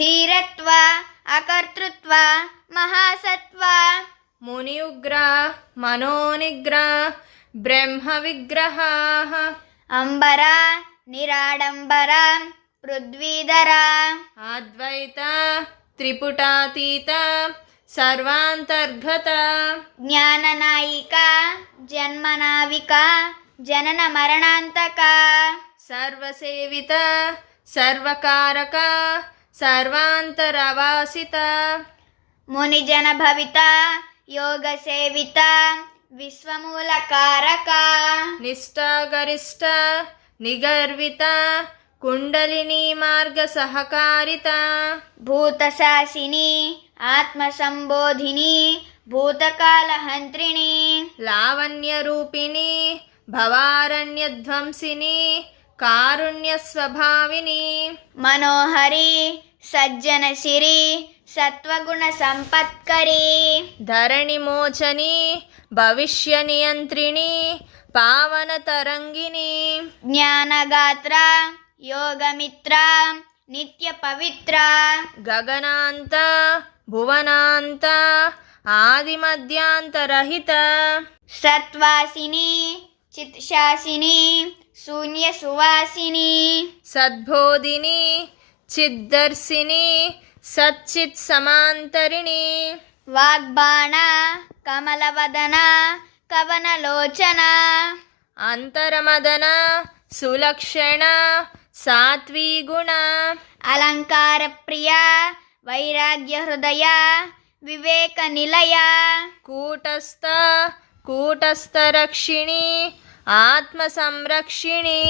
ధీరత్వ అకర్తృత్వ మహాసత్వ మునియుగ్ర మనోనిగ్ర బ్రహ్మ విగ్రహాः అంబర నిరాడంబర పృథ్వీధర అద్వైత త్రిపుటాతీత సర్వాంతర్గత జ్ఞాననాయిక జన్మనావిక జనన మరణాంతక సర్వసేవిత సర్వకారక సర్వాంతరవాసిత. మునిజన భవిత యోగ సేవిత విశ్వమూలకారక. నిష్ఠాగరిష్ట నిగర్విత కుండలిని మార్గ సహకారిత భూతశాసిని కారుణ్య స్వభావిని మనోహరి సజ్జనశిరి సత్వగుణ సంపత్కరి. ధరణి మోచని భవిష్య నియంత్రిణి పావన తరంగిణి జ్ఞానగాత్ర యోగమిత్ర నిత్య పవిత్ర గగనాంత భువనాంత ఆదిమధ్యాంతరహిత. సత్వాసిని చిత్శాసిని శూన్య సువాసిని సద్బోధిని చిద్దర్శిని సచ్చిత్ సమాంతరిణి వాగ్బాణ కమలవదన కవనలోచన. అంతరమదన సులక్షణ సాత్వీ గుణ అలంకార ప్రియ వైరాగ్య హృదయ వివేక నిలయ కూటస్థ కూటస్థరక్షిణి आत्मसंरक्षिणी।